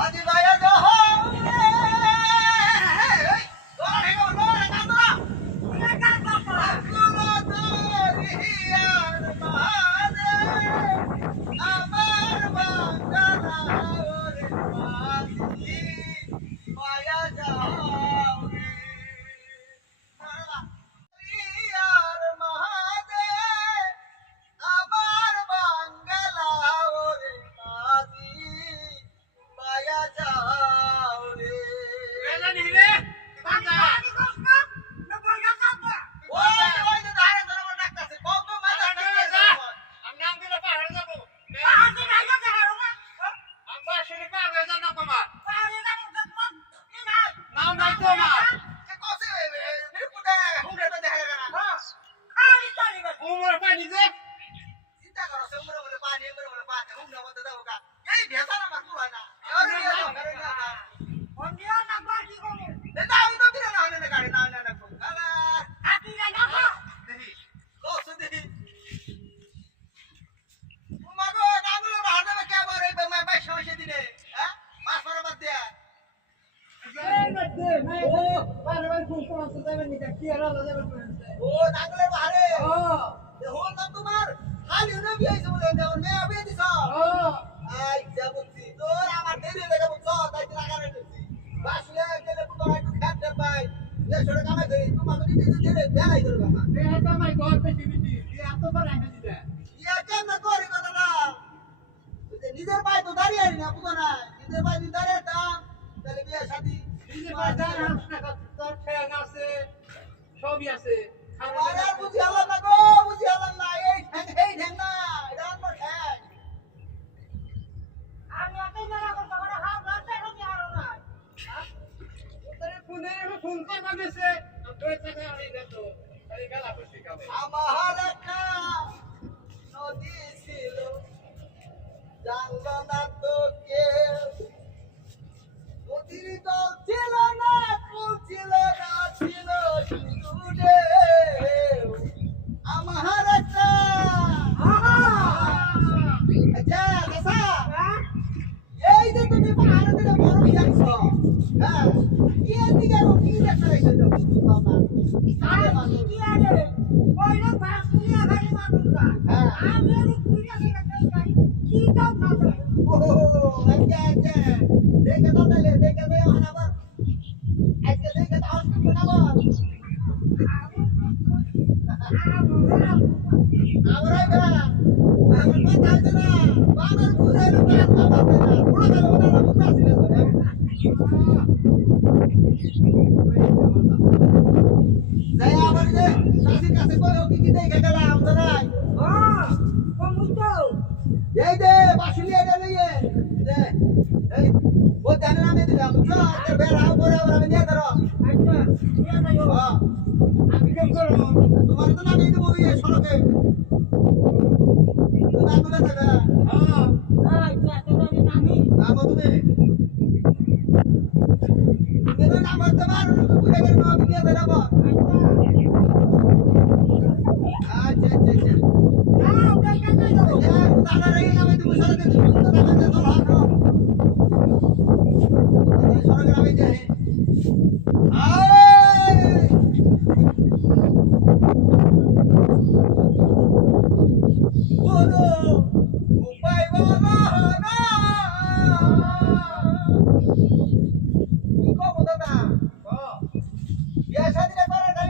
마지막 ইয়া কেমন করি কথা না ওই যে নিজের পায়ে তো দাঁড়িয়ে না বুঝো না নিজের পায়ে দাঁড়িয়ে তাহলে বিয়ে শাদি সবই আছে। বুঝি না গো বুঝি হলাম না এই ঠ্যাং এই ঠ্যাং না এটা আমার ঠ্যাং। আমি এত মেলা করতে করে হাত ধরতে কি আর না ফোনে ফোন করবা গেছে দুই টাকা হয়ে আমার একটা নদী ছিল জানলো না তো কেউ। যে তুমি বড় হয়ে হ্যাঁ? কি দিকে কি বাবা? কি আরে গাড়ি হ্যাঁ। আমি আর কুড়িয়া থেকে গাড়ি কি দাও খাবে ও আচ্ছা আচ্ছা দেখে। তো তাহলে দেখে দে আবার আজকে দেখে তো হসপিটাল আবার আমরাই বেড়া আমার কথা আছে না বাবার বুঝে না কাজ করতে না পুরো গেল না বুঝা ছিল যাই আবার যে শাসির কাছে কই কি কি দেখে গেলাম তো নাই হ্যাঁ কমুতো এই দে বাসুলি এটা নিয়ে এই ও জানে না আমি দিলাম বুঝছ তোর বেড়া উপরে আবার আমি নিয়ে ধরো আচ্ছা নিয়ে যাও হ্যাঁ আমি কেমন করব তোমার তো নামে দেবো ইয়ে সড়কে তুমি আগুনে থাকা হ্যাঁ আচ্ছা তুমি নামি নামো তুমি আচ্ছা আচ্ছা আচ্ছা। দাদা রেগে নামে তুমি সড়কে তুমি তো দেখা যায় তোর হাত সড়কে নামে যাই আয় বলো উপায় বলো না কি কব দাদা বিয়া শাদিটা